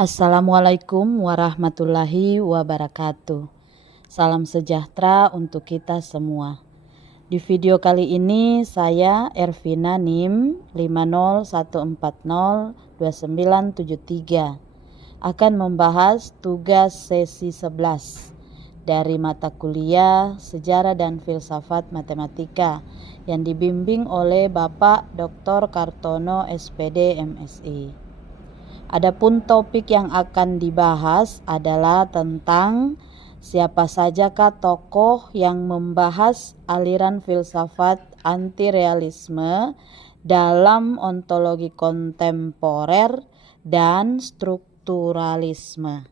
Assalamualaikum warahmatullahi wabarakatuh. Salam sejahtera untuk kita semua. Di video kali ini saya Ervina NIM 501402973 akan membahas tugas sesi 11 dari mata kuliah Sejarah dan Filsafat Matematika yang dibimbing oleh Bapak Dr. Kartono SPD MSI. Adapun topik yang akan dibahas adalah tentang siapa sajakah tokoh yang membahas aliran filsafat anti-realisme dalam ontologi kontemporer dan strukturalisme.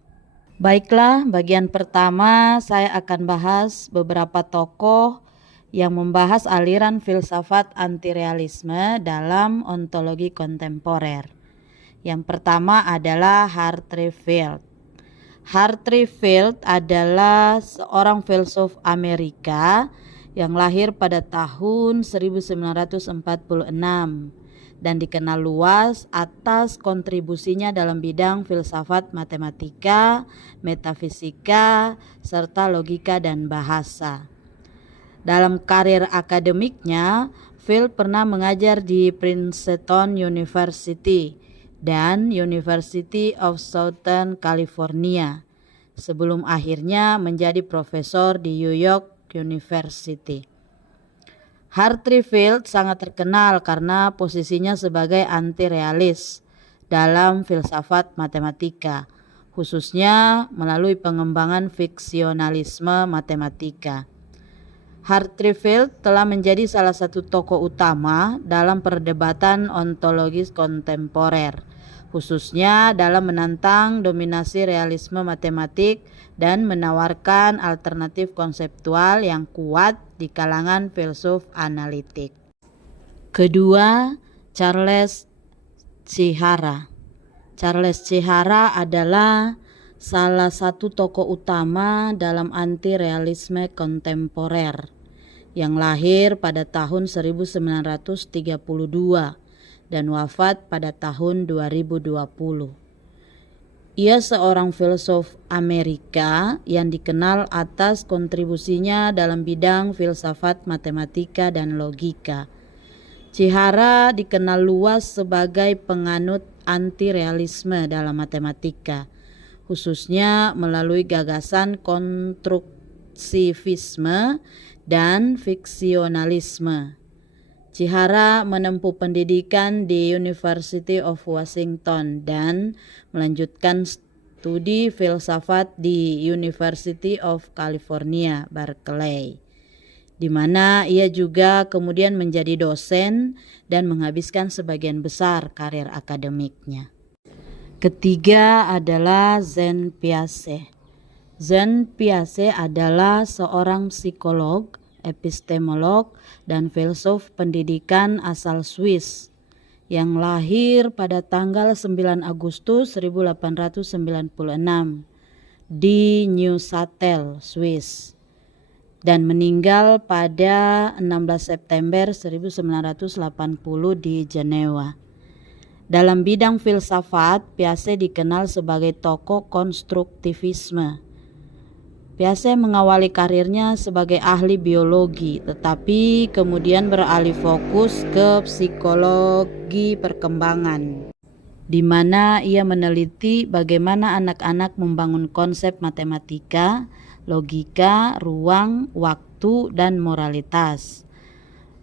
Baiklah, bagian pertama saya akan bahas beberapa tokoh yang membahas aliran filsafat anti-realisme dalam ontologi kontemporer. Yang pertama adalah Hartreefield. Hartreefield adalah seorang filsuf Amerika yang lahir pada tahun 1946 dan dikenal luas atas kontribusinya dalam bidang filsafat matematika, metafisika, serta logika dan bahasa. Dalam karir akademiknya, Field pernah mengajar di Princeton University dan University of Southern California sebelum akhirnya menjadi profesor di New York University. Hartreefield sangat terkenal karena posisinya sebagai anti-realis dalam filsafat matematika, khususnya melalui pengembangan fiksionalisme matematika. Hartreefield telah menjadi salah satu tokoh utama dalam perdebatan ontologis kontemporer, khususnya dalam menantang dominasi realisme matematik dan menawarkan alternatif konseptual yang kuat di kalangan filsuf analitik. Kedua, Charles Chihara. Charles Chihara adalah salah satu tokoh utama dalam anti-realisme kontemporer yang lahir pada tahun 1932 dan wafat pada tahun 2020. Ia seorang filsuf Amerika yang dikenal atas kontribusinya dalam bidang filsafat matematika dan logika. Chihara dikenal luas sebagai penganut anti-realisme dalam matematika, khususnya melalui gagasan konstruktivisme dan fiksionalisme. Chihara menempuh pendidikan di University of Washington dan melanjutkan studi filsafat di University of California, Berkeley, di mana ia juga kemudian menjadi dosen dan menghabiskan sebagian besar karir akademiknya. Ketiga adalah Jean Piaget. Jean Piaget adalah seorang psikolog, epistemolog, dan filsuf pendidikan asal Swiss yang lahir pada tanggal 9 Agustus 1896 di Neuchâtel, Swiss, dan meninggal pada 16 September 1980 di Jenewa. Dalam bidang filsafat, Piaget dikenal sebagai tokoh konstruktivisme. Piaget mengawali karirnya sebagai ahli biologi, tetapi kemudian beralih fokus ke psikologi perkembangan, di mana ia meneliti bagaimana anak-anak membangun konsep matematika, logika, ruang, waktu, dan moralitas.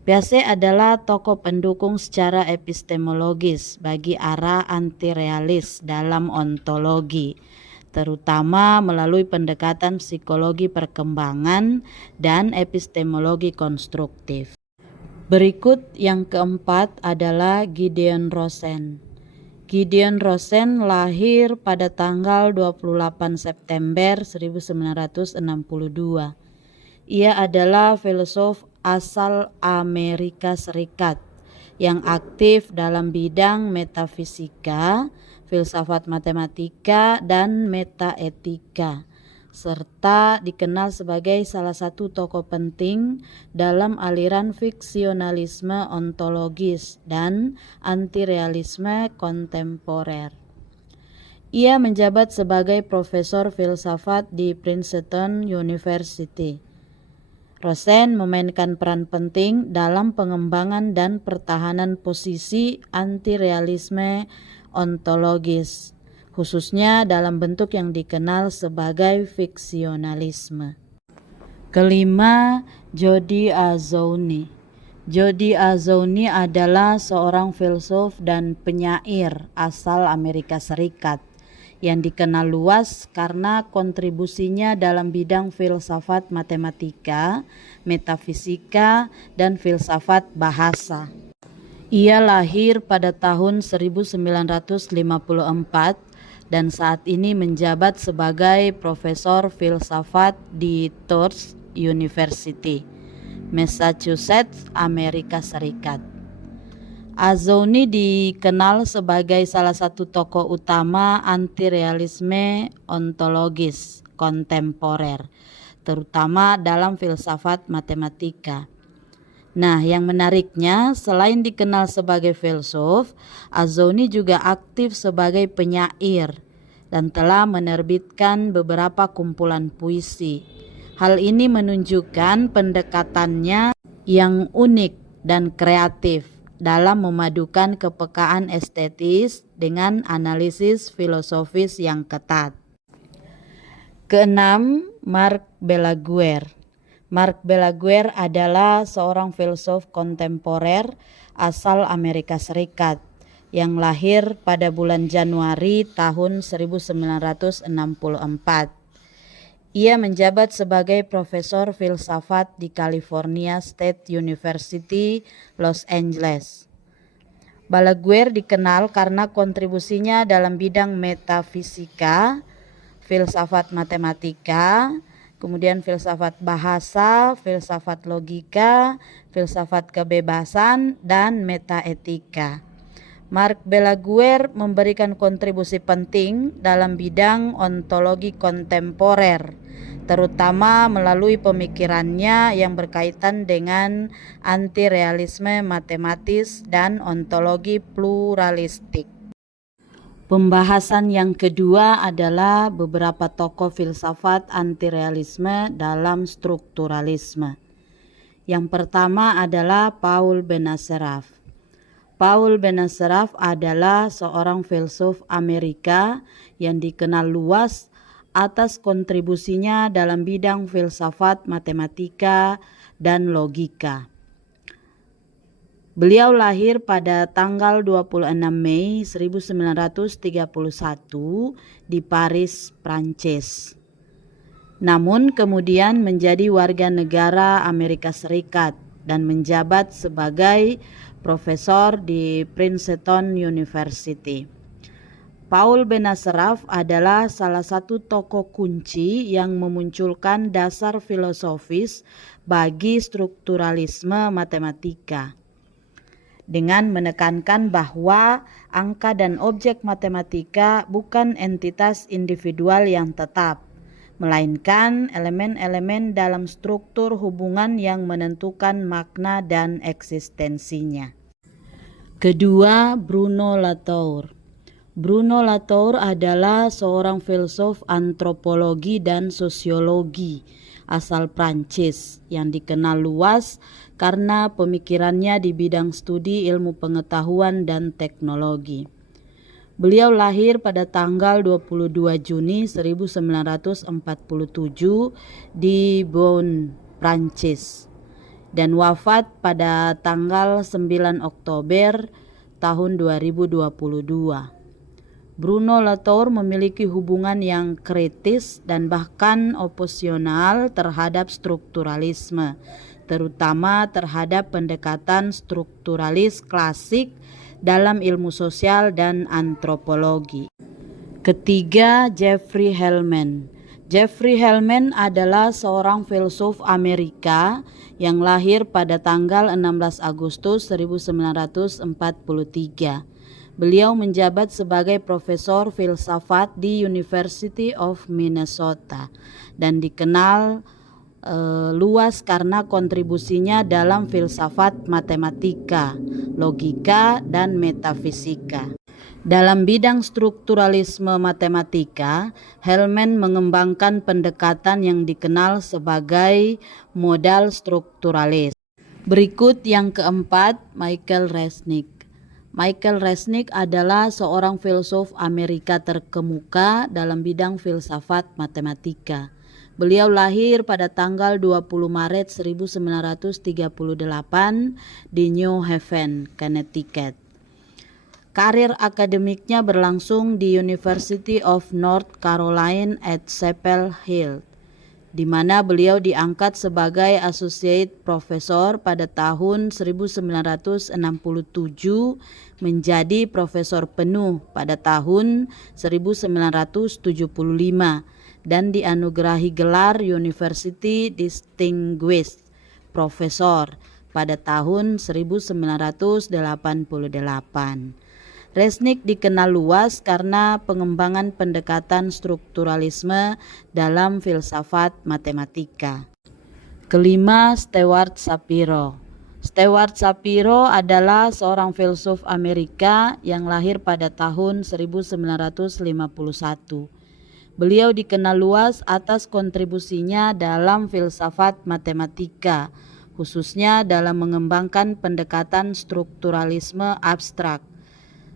Piaget adalah tokoh pendukung secara epistemologis bagi arah anti-realis dalam ontologi, terutama melalui pendekatan psikologi perkembangan dan epistemologi konstruktif. Berikut yang keempat adalah Gideon Rosen. Gideon Rosen lahir pada tanggal 28 September 1962. Ia adalah filsuf asal Amerika Serikat yang aktif dalam bidang metafisika, filsafat matematika, dan metaetika, serta dikenal sebagai salah satu tokoh penting dalam aliran fiksionalisme ontologis dan antirealisme kontemporer. Ia menjabat sebagai profesor filsafat di Princeton University. Rosen memainkan peran penting dalam pengembangan dan pertahanan posisi anti-realisme ontologis, khususnya dalam bentuk yang dikenal sebagai fiksionalisme. Kelima, Jody Azzouni. Jody Azzouni adalah seorang filsuf dan penyair asal Amerika Serikat yang dikenal luas karena kontribusinya dalam bidang filsafat matematika, metafisika, dan filsafat bahasa. Ia lahir pada tahun 1954 dan saat ini menjabat sebagai profesor filsafat di Tufts University, Massachusetts, Amerika Serikat. Azzouni dikenal sebagai salah satu tokoh utama anti-realisme ontologis kontemporer, terutama dalam filsafat matematika. Nah, yang menariknya, selain dikenal sebagai filsuf, Azzouni juga aktif sebagai penyair dan telah menerbitkan beberapa kumpulan puisi. Hal ini menunjukkan pendekatannya yang unik dan kreatif dalam memadukan kepekaan estetis dengan analisis filosofis yang ketat. Keenam, Marc Balaguer. Marc Balaguer adalah seorang filsuf kontemporer asal Amerika Serikat yang lahir pada bulan Januari tahun 1964. Ia menjabat sebagai profesor filsafat di California State University, Los Angeles. Balaguer dikenal karena kontribusinya dalam bidang metafisika, filsafat matematika, kemudian filsafat bahasa, filsafat logika, filsafat kebebasan, dan metaetika. Marc Balaguer memberikan kontribusi penting dalam bidang ontologi kontemporer, terutama melalui pemikirannya yang berkaitan dengan anti-realisme matematis dan ontologi pluralistik. Pembahasan yang kedua adalah beberapa tokoh filsafat anti-realisme dalam strukturalisme. Yang pertama adalah Paul Benacerraf. Paul Benacerraf adalah seorang filsuf Amerika yang dikenal luas atas kontribusinya dalam bidang filsafat matematika dan logika. Beliau lahir pada tanggal 26 Mei 1931 di Paris, Prancis. Namun kemudian menjadi warga negara Amerika Serikat dan menjabat sebagai profesor di Princeton University. Paul Benacerraf adalah salah satu tokoh kunci yang memunculkan dasar filosofis bagi strukturalisme matematika, dengan menekankan bahwa angka dan objek matematika bukan entitas individual yang tetap, melainkan elemen-elemen dalam struktur hubungan yang menentukan makna dan eksistensinya. Kedua, Bruno Latour. Bruno Latour adalah seorang filsuf antropologi dan sosiologi asal Prancis yang dikenal luas karena pemikirannya di bidang studi ilmu pengetahuan dan teknologi. Beliau lahir pada tanggal 22 Juni 1947 di Bonn, Prancis, dan wafat pada tanggal 9 Oktober tahun 2022. Bruno Latour memiliki hubungan yang kritis dan bahkan oposional terhadap strukturalisme, terutama terhadap pendekatan strukturalis klasik dalam ilmu sosial dan antropologi. Ketiga, Jeffrey Hellman. Jeffrey Hellman adalah seorang filsuf Amerika yang lahir pada tanggal 16 Agustus 1943. Beliau menjabat sebagai profesor filsafat di University of Minnesota dan dikenal luas karena kontribusinya dalam filsafat matematika, logika, dan metafisika. Dalam bidang strukturalisme matematika, Hellman mengembangkan pendekatan yang dikenal sebagai modal strukturalis. Berikut yang keempat, Michael Resnick. Michael Resnick adalah seorang filsuf Amerika terkemuka dalam bidang filsafat matematika. Beliau lahir pada tanggal 20 Maret 1938 di New Haven, Connecticut. Karir akademiknya berlangsung di University of North Carolina at Chapel Hill, di mana beliau diangkat sebagai Associate Professor pada tahun 1967 menjadi profesor penuh pada tahun 1975 dan dianugerahi gelar University Distinguished Professor pada tahun 1988. Resnick dikenal luas karena pengembangan pendekatan strukturalisme dalam filsafat matematika. Kelima, Stewart Shapiro. Stewart Shapiro adalah seorang filsuf Amerika yang lahir pada tahun 1951. Beliau dikenal luas atas kontribusinya dalam filsafat matematika, khususnya dalam mengembangkan pendekatan strukturalisme abstrak.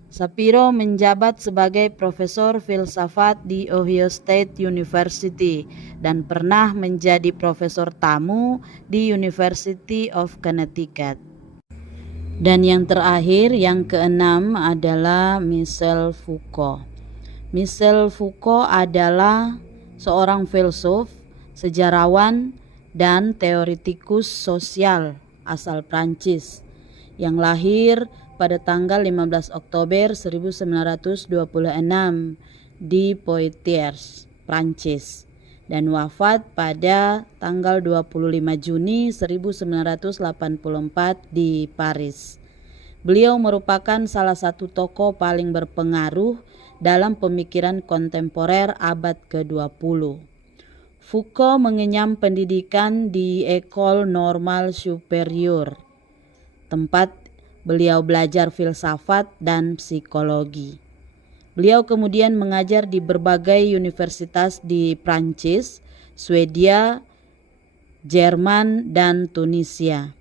Shapiro menjabat sebagai profesor filsafat di Ohio State University dan pernah menjadi profesor tamu di University of Connecticut. Dan yang terakhir, yang keenam adalah Michel Foucault. Michel Foucault adalah seorang filsuf, sejarawan, dan teoretikus sosial asal Prancis yang lahir pada tanggal 15 Oktober 1926 di Poitiers, Prancis, dan wafat pada tanggal 25 Juni 1984 di Paris. Beliau merupakan salah satu tokoh paling berpengaruh dalam pemikiran kontemporer abad ke-20. Foucault mengenyam pendidikan di École Normale Supérieure, tempat beliau belajar filsafat dan psikologi. Beliau kemudian mengajar di berbagai universitas di Prancis, Swedia, Jerman, dan Tunisia,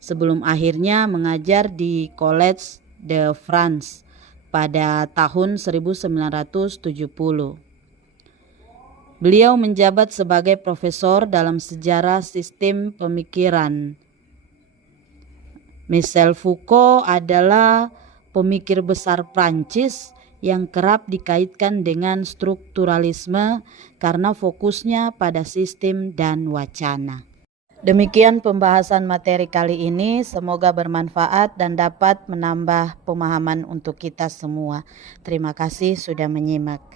sebelum akhirnya mengajar di Collège de France pada tahun 1970. Beliau menjabat sebagai profesor dalam sejarah sistem pemikiran. Michel Foucault adalah pemikir besar Prancis yang kerap dikaitkan dengan strukturalisme karena fokusnya pada sistem dan wacana. Demikian pembahasan materi kali ini, semoga bermanfaat dan dapat menambah pemahaman untuk kita semua. Terima kasih sudah menyimak.